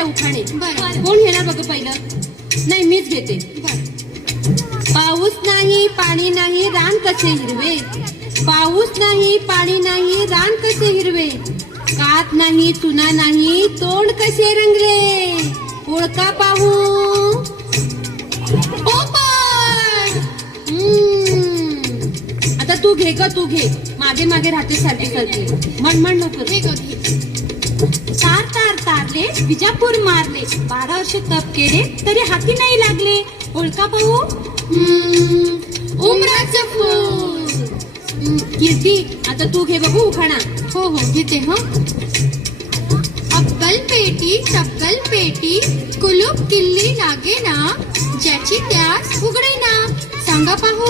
घेऊया उखाणे. बरं. कोण घेणार बघ पहिलं? नाही, मीच घेते. पाऊस नाही पाणी नाही रान कसे हिरवे, पाऊस नाही पाणी नाही रान कसे हिरवे, कात नाही चुना नाही तोंड कसे रंगले, ओळखा पाहू आता तू घे ग, तू घे. मागे मागे राहते सारखी सारखी. म्हण लवकर. तार तार तारले विजापूर मारले, 12 वर्ष तप केले तरी हाती नाही लागले, ओळखा पाहू उमराचं फूल. कीर्ती, आता तू घे बघू उखाणा. हो हो घेते. हो. अब्बल पेटी चप्पल पेटी कुलूप किल्ली लागे ना, ज्याची त्यास उघडे ना, सांगा पाहू.